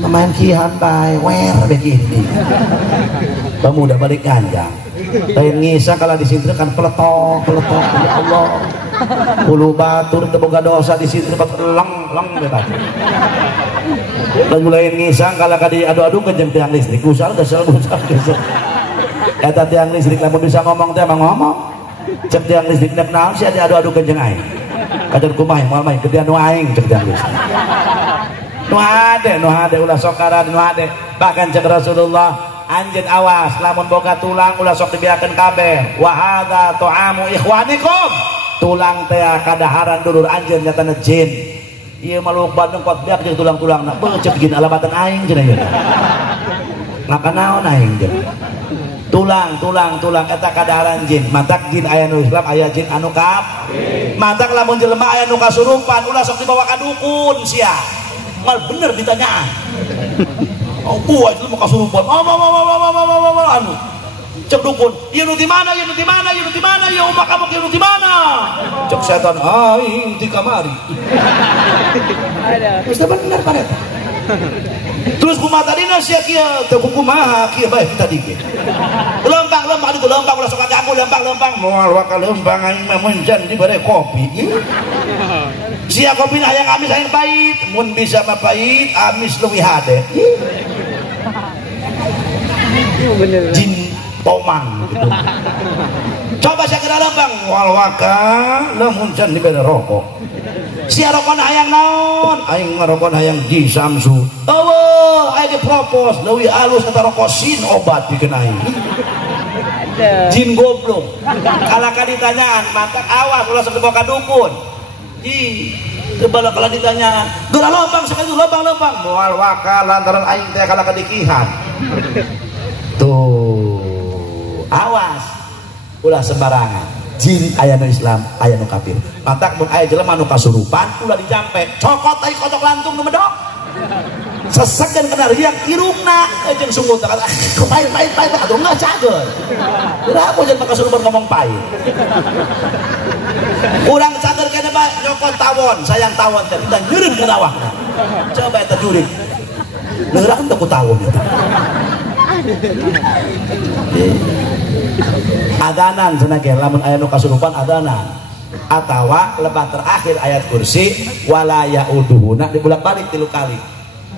main kihan bae wer begini pemuda balik ganjang lain ngisa kalau disintre kan peletok ya Allah puluh batur teu boga dosa disintre leng bebas lalu lain ngisang kalau kadi adu-adu ke tiang listrik gusal eta tiang listrik lamun bisa ngomong teh emang ngomong cek tiang listrik nek naon sih adu-adu ke jeung aing kader kumaha moal mah gedean nu aing cek tiang listrik nu hade ulah sok karad nu hade bahkan cek Rasulullah anjeun awas lamun boga tulang ulah sok dibiakeun kabeh wa hadza ta'amu ikhwanikum tulang teh kadaharan dulur anjeun nyatana jin ieu maluk Bandung kot biak jeung tulang-tulangna beuceut gin alabatan aing cenah ieu ngaka naon aing jeung tulang eta kadaharan jin matak jin aya nu Islam aya jin anu kafir matak lamun jelema aya nu kasurupan ulah sok dibawa ka dukun sia mal bener ditanyaan oh gua itu mau kasurupan anu cek dukun ieu nu di mana ieu umak kamu ieu nu di mana cek setan aing di kamari geus bener paret terus kumaha tadina sia kieu teu kumaha kieu bae kita dike lempang itu lempang ulah sok ganggu lempang moal waka lempang aing mah menjan dibere kopi sia kopi hayang amis hayang pahit mun bisa mah pahit amis leuwih hade jin tomang gitu. Coba saya kira lempang wal waka lamun can dibere rokok sia rokok hayang naon aing ngarokok hayang Ji Samsu eueuh aya dipropos leuwih alus eta rokok sin obat pikeun aing jin goblok kalaka ditanyaan mata awas ulah sok dibawa ka dukun ih tebala kala ditanyaan geura lempang sakali itu lempang moal waka lantaran aing teh kalaka dikihan tuh awas ulah sembarangan jin aya nu Islam aya nu kafir matak mun aya jelema nu kasurupan ulah dijampe cokot ai kocok lantung nu medok sesegan kena riang irungna jeung sungguh teh pahit atuh ngacageun urang mun jelema kasurupan ngomong pahit urang cager kene bae nyokot tawon sayang tawon teh kita nyeureun ke dawahna coba eta jurig leurang teh ku tawon eta adanan cenah ge lamun aya nu kasurupan adanan atawa lebah terakhir ayat kursi wala yauduhuna dibulak-balik 3 kali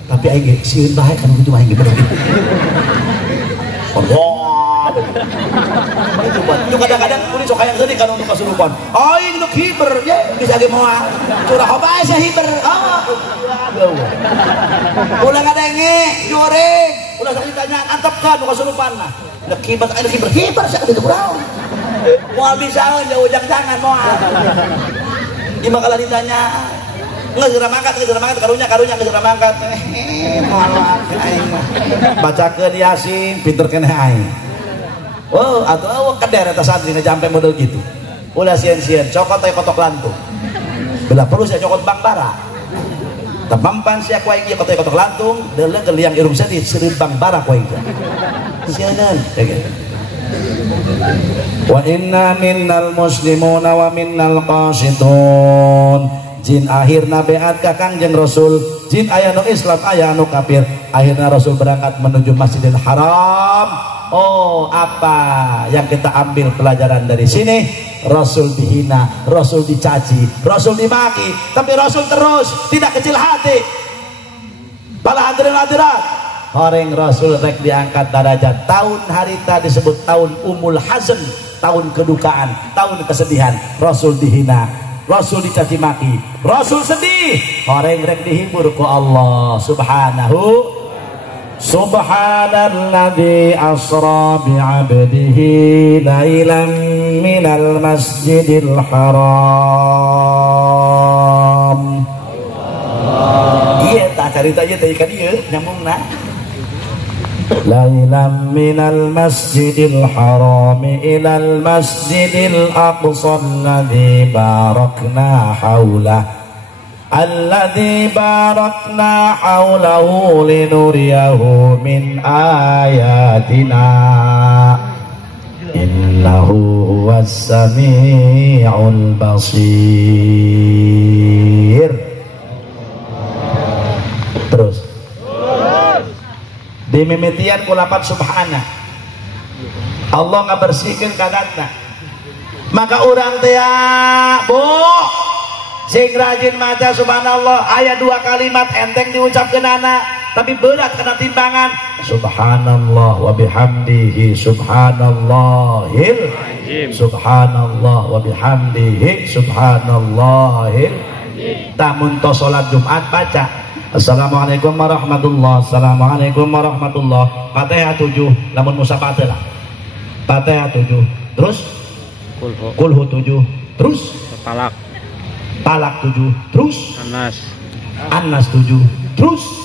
tapi aing ge sieun bae kan kitu aing ge bener Allah itu kadang-kadang kulit sok hayang geuning kana nu kasurupan aing nu hiber ye bisa ge moal curah bae sia hiber ulah ngadenge juring ulah sok ditanya antepkeun nu kasurupan mah nek hiber sak kitu kurang moal bisa jauh jangan moal ieu kalau ditanya geus mangkat karunya geus mangkat moal aing mah bacakeun Yasin pinter keneh aing oh atuh keder eta santri ngajampe model gitu ulah sieun-sieun cokot teh kotok lantung belah perlu saya cokot bang bara temampan sia ku aing ieu kotok lantung deuleu ke liang irung sia diseureun bang bara ku aing sieunan wa inna minnal muslimuna wa minnal qasitun jin akhirna beat ka Kangjeng Rasul jin aya nu Islam aya nu kafir akhirnya Rasul berangkat menuju Masjidil Haram oh apa yang kita ambil pelajaran dari sini Rasul dihina Rasul dicaci Rasul dimaki tapi Rasul terus tidak kecil hati para hadirin hadirat horeng Rasul rek diangkat derajat tahun harita disebut tahun Umul Hazn tahun kedukaan tahun kesedihan Rasul dihina Rasul dicaci maki Rasul sedih horeng rek dihibur ku Allah subhanahu subhanalladzi asra bi'abdihi lailan minal masjidil haram carita ieu teh ka dieu nyambungna. Lailam minal masjidil haram ilal masjidil aqsa alladzi barakna haulah alladzi barakna haulahu linuriyahu min ayatina innahu huwas sami'ul basir. Terus dimimitian kulapat subhana Allah ngabersihkeun kadatna maka urang teh Bu sing rajin maca subhanallah aya 2 kalimat enteng diucapkeunana tapi berat kena timbangan subhanallah wa bihamdihi subhanallahil subhanallah wa bihamdihi subhanallahil. Tamun to salat Jumat baca Assalamualaikum warahmatullah, Assalamualaikum warahmatullah. Fatihah 7, lamun musafah lah. Fatihah 7. Terus Kulhu 7. Terus Talak 7. Terus Anas 7. Terus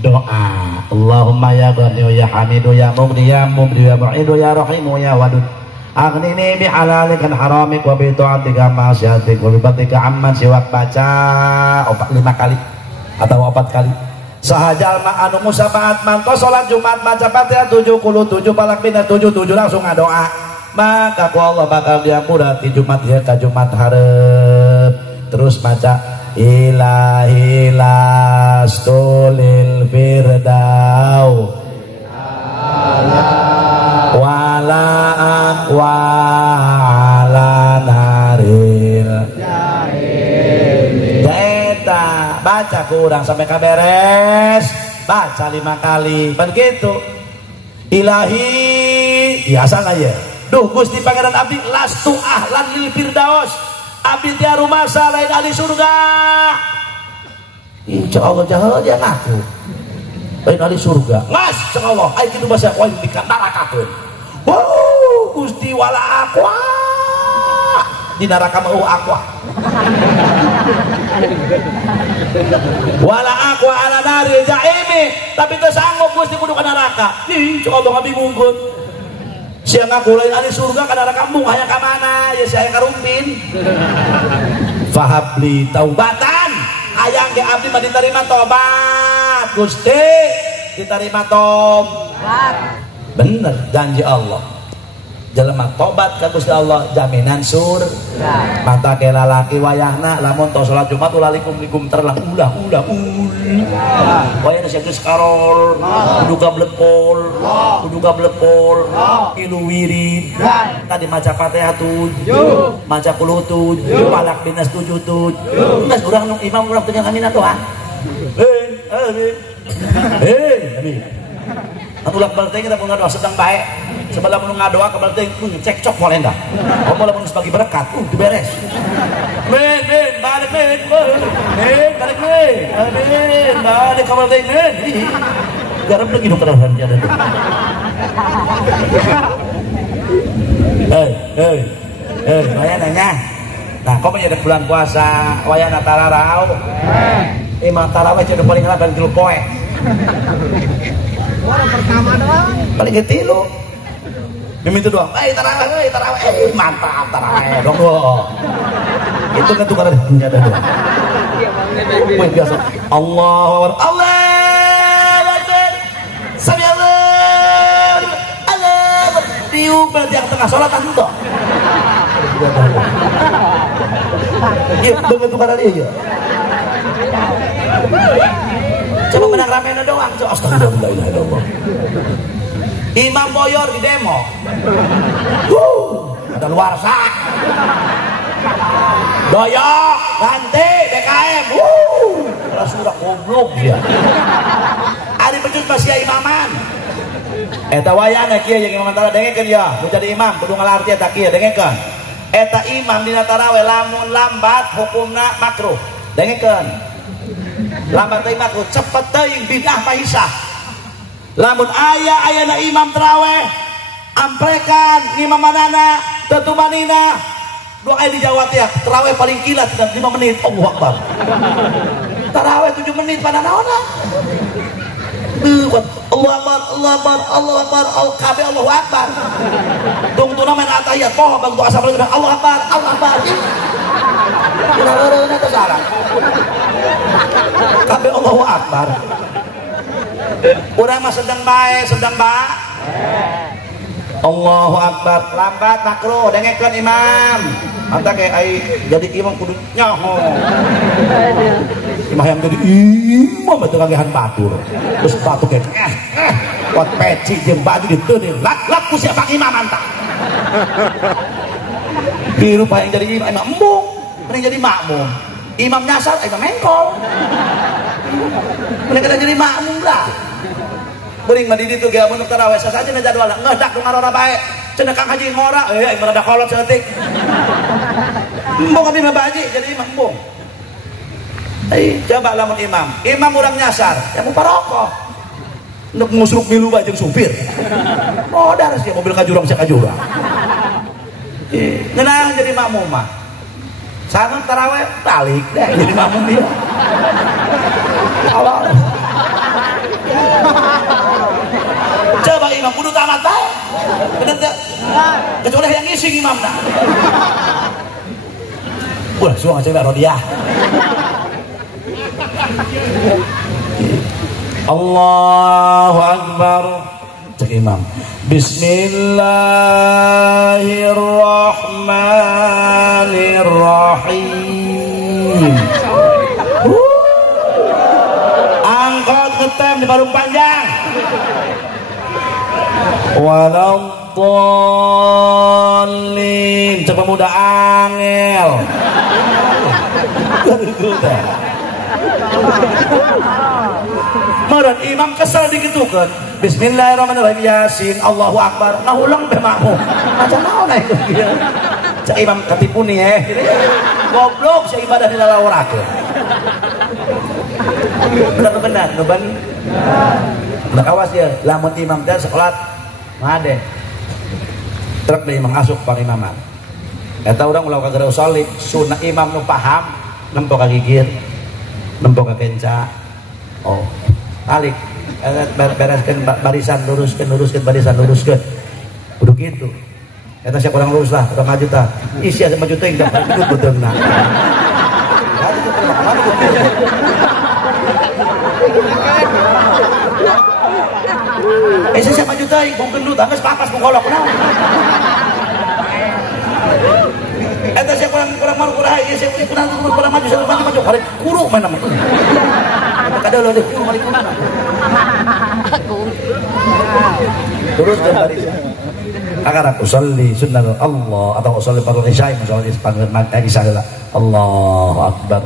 doa. Allahumma ya Ghani ya Hamidu ya Mughni ya Mubdi ya Mu'idu ya Rahimu ya Wadud. Aghnini bi halalika an haramik wa bi ta'atika ma syiatik wa bi batika amman siwak. Baca 5 kali atau 4 kali sahajal ma anu musafaat manto salat Jumat baca Fatihah 7 Qul 7 Falaq Nas 7 langsung ngadoa maka ku Allah bakal diampurati Jumat ya ka Jumat hareup. Terus baca ilahi lastulil firdaus wala aqwa ala naril baca kurang sampai kaberes baca 5 kali begitu ilahi ya asal aja duh Gusti Pangeran abdi lastu ahlan lil firdaus abdi tiar rumasa lain ahli surga insya Allah jahal dia ngaku lain ahli surga ngas insya Allah ayo kita bahasa aku di neraka Gusti wala aqua di neraka mau aqua wala aqua ala nari jaimi tapi teu sanggup Gusti kudu ka neraka ih cok Allah ngabingungkeun sia ngaku lain ahli surga ka neraka mung hayang ka mana ya sia hayang karumpin fahabli taubatan hayang ge abdi mah diterima tobat Gusti diterima tobat bener janji Allah jelema tobat ka Gusti Allah jaminan surga. Mata ke lalaki wayahna lamun tos salat Jumat ulah likum terlang ulah wayahna geus karol kudu gablepol ilu wirid tadi maca Fatihah 7 maca Qul 7 Falaq Nas 7 geus urang nu imam urang teu ngamina doa amin atuh lak balteng kita ngadoa sedang baik sebelah menunggu ngadoa ke balteng cekcok boleh enggak kamu lah menunggu sebagai berkat diberes men balik ke balteng garap lagi dong kerasan dia ada saya nanya nah kau menjadi bulan puasa wayana tarawih imam tarawih jadi paling enak dan 3 poe pertama doang paling ketilu mimpi itu doang tarawih mantap tarawih dong itu kan tukar ada doang biasa Allah sami Allah tiup berarti yang tengah sholat itu iya dengan tukar dia coba menang ramean doang astagfirullah imam boyor di demo ada luar sak doyok ganti BKM sudah goblok dia ada penjut masih imaman eta wayana kieu yang imam tara dengekeun ya nu jadi imam kudu ngalarti eta kieu dengekeun eta imam dina tarawih lamun lambat hukumna makruh dengekeun lambat teuing makruh cepet teuing bidah pahisah lamun ayana imam tarawih amprekan imamanana tetumanina doa dijawab ya tarawih paling kilat 5 menit Allahu Akbar taraweh 7 menit pada naona. Allah Akbar, Allah Akbar, Allah Akbar, kabeh Allahu Akbar. Tungtuna main atahiyat poho bang tu asal Allah Akbar, Allah Akbar. Kira-kira itu salah. Kabeh Allahu Akbar. Urang mah sedang bae, sedang ba. Allahu Akbar, lambat makruh, dengekeun imam. Anta kayak ai jadi imam kudu nyaho. Imam yang jadi imam itu kagehan batur. Terus batur kayak kuat peci jeung baju diteuneung. Lak ku sia Pak Imam anta. Biru yang jadi imam embung, mending jadi makmum. Imam nyasar, imam mengkol. Mending jadi makmum lah. Bering mah di ditu ge mun tarawih sasaja na jadwal. Ngeudak nu ngarora bae. Cenah Kang Haji ngora, imam rada kolot saeutik. Embung abi mah baji jadi imam embung. Coba lamun imam urang nyasar, ya mau parokok. Nuk ngusruk milu jeung supir. Modar sih mobil kajurang sia kajurang. Ngeunah jadi makmum mah. Sama tarawih balik deh jadi makmum dia. Allah. Coba imam kudu tamat bae. Bener teu? Kecuali yang ngisi imamna. Ulah suang aja Rodiah. Allahu Akbar. Cek imam. Bismillahirrahmanirrahim. Angkot ngetem di Parung Panjang. Waladdallin. Cek pemuda angel. Meureun imam kesel digitukeun. Bismillahirrahmanirrahim Yasin Allahu Akbar. Nah ulang teh makmum. Macam naon aya kieu? Cek imam katipu nih goblok sia ibadah dilalaurakeun. Benar nu bani. Udah awas ya, lamun imam teh salat ngade. Trek deui imam asup Pak Imaman. Eta urang ulah kagere usolli, sunah imam nu paham nempo ka gigir, nempo ka kenca. Oh, balik. Bereskeun barisan, luruskeun barisan, luruskeun. Kudu kitu. Eta sia kurang lurus lah, urang maju tah. Isi asa maju teh enggak ikut beteungna. Saya maju teh, bung gendut, geus papas bung kolok naon. Eta saya kurang mau kurang ieu saya kurang maju balik kuru mana mah. Kadang deh kuru balik mana. Terus dan barisan. Agar usolli sunnah Allah atau usolli fardhu isya usolli panggilan isya Allahu Akbar.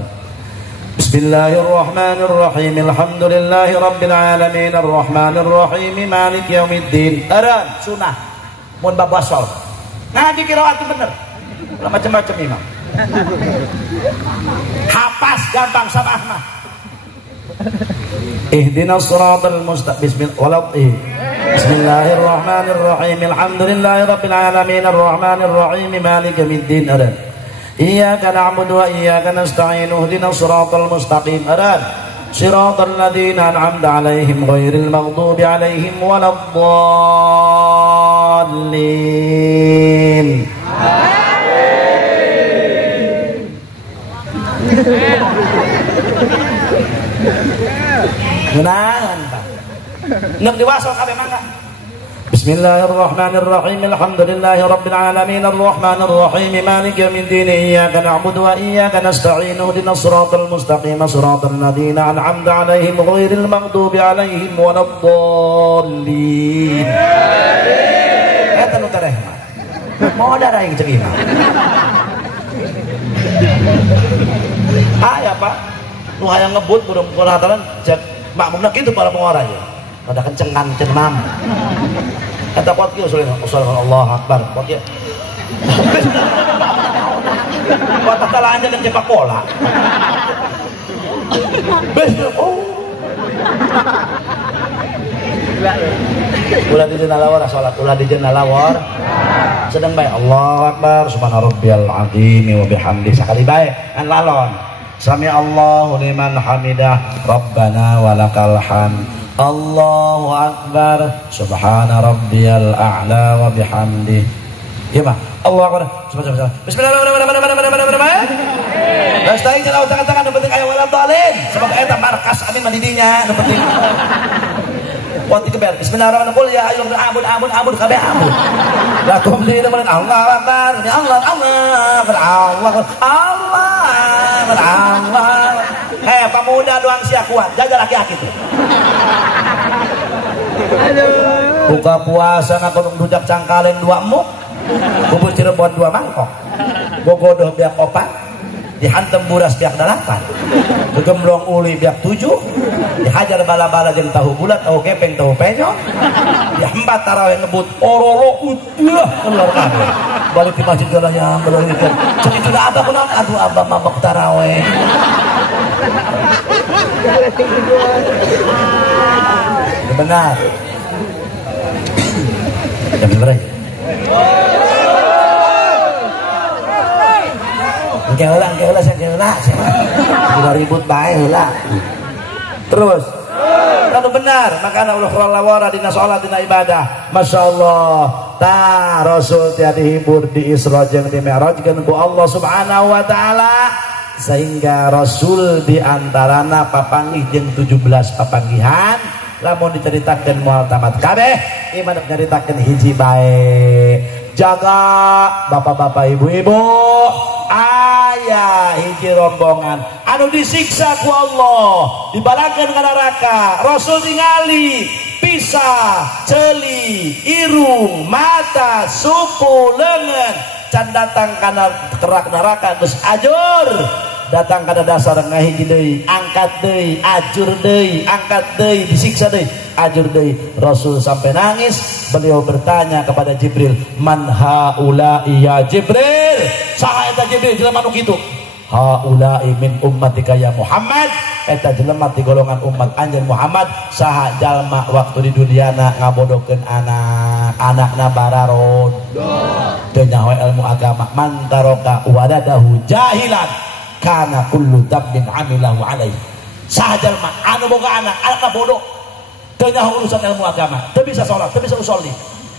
Bismillahirrahmanirrahim. Alhamdulillahi rabbil alamin arrahmanir rahim maliki yaumiddin. Aran sunah mun bab wasal. Ngaji qiraat bener. Macam-macam imam. Hafaz gampang sama Ahmad. Ihdinas siratal mustaqim. Bismillahirrahmanirrahim. Alhamdulillahi rabbil alamin arrahmanir rahim maliki yaumiddin. Aran. Iyyaka na'budu wa iyyaka nasta'in. Ihdinas siratal mustaqim. Aran. Siratal ladzina an'amta 'alaihim ghairil maghdubi 'alaihim waladdallin. Ngeunaan Pak. Neuk diwasal kabeh mangga. Bismillahirrahmanirrahim. Alhamdulillahi rabbil alamin arrahmanir rahim maliki yaumiddin. Iyyaka na'budu wa iyyaka nasta'in. Ihdinas siratal mustaqim siratal ladzina an'amta 'alaihim ghairil maghdubi 'alaihim waladdallin. Eta nu tareh mah. Modar aing ceuk imam. Aya Pak, nu hayang ngebut kudu kurang cek makmumna kitu para pengora ya. Pada kencengan cenam. Eta kuat kieu usolna Allahu Akbar. Kuat ya. Kuat talaan jeung sepak bola. Bes oh. Ulah di jenah lawar salat ulah di jenah lawar. Sedang bae Allahu Akbar subhana rabbiyal azim wa bihamdi sakali bae an lalon. Sami Allahu liman hamidah, Rabbana walakal hamd. Allahu akbar, subhana rabbiyal a'la wa bihamdi. Iya mah, Allahu akbar. Bismillahirrahmanirrahim. Dastai jalan tangan-tangan yang penting ayo walam dalin. Semoga eta markas amin mandidinya yang penting. Kuat ikeber. Bismillahirrahmanirrahim. Ya ayo amun kabeh amun. La tumdi dengan Allah akbar. Ya Allah pemuda doang sia kuat. Jaga laki-laki tuh. Buka puasa na kunung dujak cangkaleng 2 muk. Bubur Cirebon 2 mangkok. Bogodoh biak 4. Dihantam buras biak 8. Gemblong uli biak 7. Dihajar bala-bala jeung tahu bulat, tahu kepeng, tahu penyo. Dihambat tarawih ngebut ororo udah keluar kabeh. Balik ke masjid galanya balik ke. Cek itu abah kunaon? Aduh abah mabok tarawih. Benar. Yang bener aja. Engke heula. Udah ribut bae heula. Terus. Kalau benar, maka Allah lawara dina salat dina ibadah. Masyaallah. Ta Rasul tiada dihibur di Isra jeung di Mi'rajkeun ku Allah Subhanahu wa taala sehingga Rasul diantarana papanggih jeung 17 papanggihan. Lamun diceritakeun moal tamat kabeh iman diceritakeun hiji bae. Jaga bapak-bapak ibu-ibu aya hiji rombongan anu disiksa ku Allah dibalakeun ka neraka. Rasul ningali pisah, celi, irung, mata, suku, leungeun can datang kana kerak neraka geus ajur. Datang kada dasar ngahiji deui, angkat deui, ajur deui, angkat deui, disiksa deui, ajur deui. Rasul sampai nangis. Beliau bertanya kepada Jibril, "Man haula'i ya Jibril?" Saha eta Jibril jelema nu kitu? "Haula'i min ummatika ya Muhammad." Eta jelema ti golongan umat anjeun Muhammad. Saha jalma waktu di duniana ngabodokeun anakna bararon. Teu nyaho ilmu agama. Man taroka wadadahu jahilan kana kullu dambin amilahu alaihi. Sajal mah anu boga anak bodoh teu nyaho urusan ilmu agama, teu bisa salat, teu bisa usolli.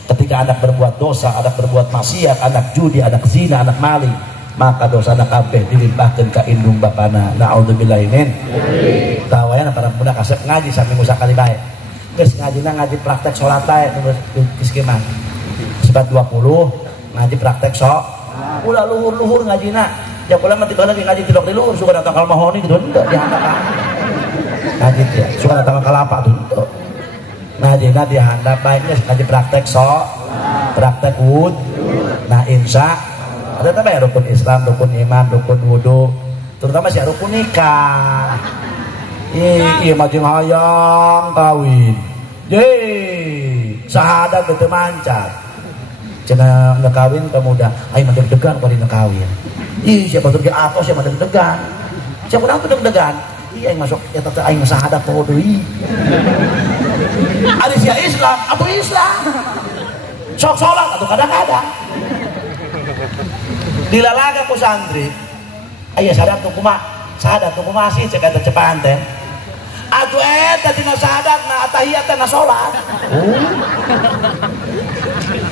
Ketika anak berbuat dosa, anak berbuat maksiat, anak judi, anak zina, anak maling, maka dosa anak kabeh dilimpahkeun ka indung bapana. Naudzubillahi min. Tawayana para budak asep ngaji saminggu sakali bae. Geus ngajina ngaji praktek salat bae geus kieu mah. Sebat 20 ngaji praktek sok. Ulah luhur-luhur ngajina. Ya pula mati bala ngaji tilok di luhur suka datang kal mahoni gitu henteu dihandap ngaji teh suka datang ka lapak tuh henteu ngajina dihandap bae geus ngaji praktek sok praktek wud nah insya ada teh bae rukun Islam, rukun iman, rukun wudu, terutama si rukun nikah. Ieu mah jeung hayang kawin ye sahadat teu mancat cenah kawin pemuda aing mah deg-degan kali kawin. Ih siapa tuh atau siapa deg-degan? Siapa tuh deg-degan? Iya yang masuk ya tata aing sahadat poho deui. Ari sia Islam atau Islam? Sok salat atau kadang-kadang. Dilalaga ku santri. Aya sahadat tuh kumaha? Sahadat tuh kumaha sih cek eta cepaan teh. Atuh eta dina sahadatna tahiyatna salat.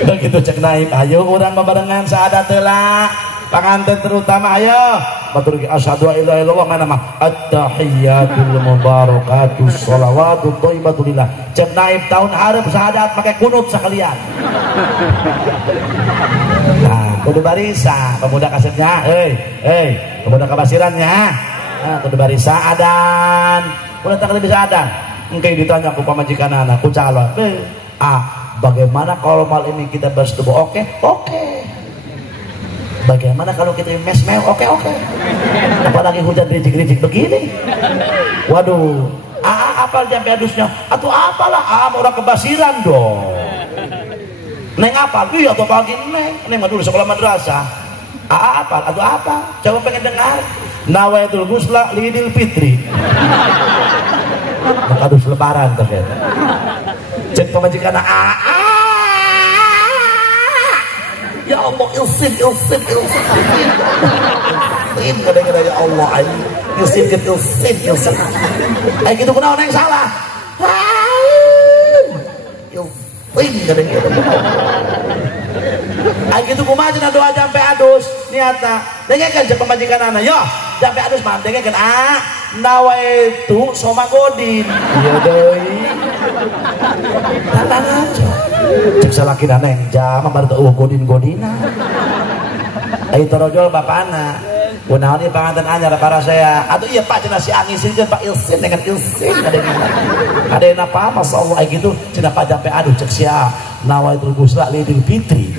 Begitu cek naib ayo urang babarengan sahadat heula. Panganten terutama ayo batur ki asyhadu an la ilaha illallah mana mah at-tahiyyatul mubarakatus shalawatut thayyibatulillah. Cek naib tahun hareup sahadat make kunut sakalian. Nah, kudu barisa pemuda kasetnya pemuda kabasirannya. Nah, kudu barisa adan. Ulah tak bisa adan. Engke ditanya ku pamajikanana ku calon. Bagaimana kalau mal ini kita bersetubuh? Oke. Bagaimana kalau kita mes-mel? Oke. Apalagi hujan rijik-rijik begini. Waduh. Apal jampe adusnya? Atau apalah? Orang kebasiran dong. Neng apal? Iya atau pagi neng mah dulu sekolah madrasah. Apal? Atau apa? Coba pengen dengar. Nawaitul ghusla lidil fitri. Adus lebaran ternyata. Cek pemajikan Ya Allah, ilsin kadang-kadang ya Allah ilsin gitu kunaon yang salah ilsin kadang-kadang gitu kumaha cenah doa jampe adus niatna dengekeun cek pemajikan anak yo jampe adus mah dengekeun nawaitu somagodin ieu deui tatang aja cek salakina neng jama baru teu godin-godina ayo torojol bapana kunaon ieu panganten anyar para saya atuh iya Pak cenah si angin jeung Pak ilsin dengan ilsin kadena apa masyaallah aya gitu cenah Pak jampe aduh cek sia nawaitul ghusla lidil fitri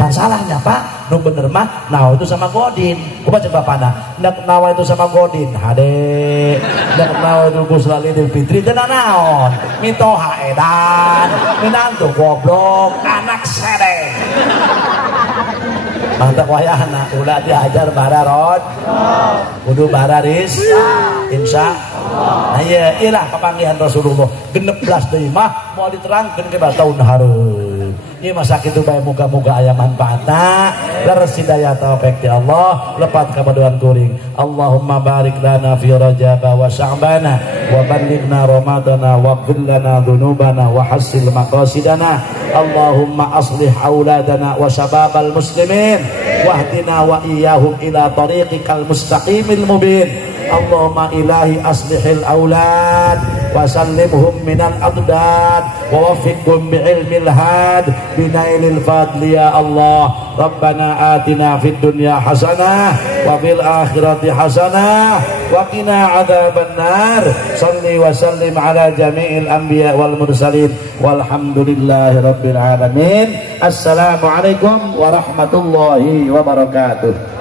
pan salahnya Pak nu bener mah nawaitu sama godin kumaha cek bapana nek nawaitu sama godin hade nek nawaitul ghusla lidil fitri teu naon mitoha edan minantu goblok anak sereng mantap wayahna ulah diajar bararod kudu bararis insya Allah. Nah iyalah kepanggihan Rasulullah 16 deui mah mau diterangkeun ke tahun hareum ieu mah sakitu bae muga-muga aya manfaatna leres hidayah taufik ti Allah lepat kabadoan kuring Allahumma barik lana fi Rajab wa Sya'bana wa ballighna Ramadana wa qil lana dzunubana wa hassil maqasidana Allahumma aslih auladana wa syababal muslimin wahdina wa iyyahum ila tariqikal mustaqimil mubin Allahumma ilahi aslihil aulad wa sallimhum minal adad wa waffiqhum bi'ilmil had binailil fadli ya Allah Rabbana atina fid dunya hasanah wa fil akhirati hasanah wa qina adzabannar salli wa sallim ala jami'il anbiya wal mursalin walhamdulillahi rabbil alamin assalamualaikum warahmatullahi wabarakatuh.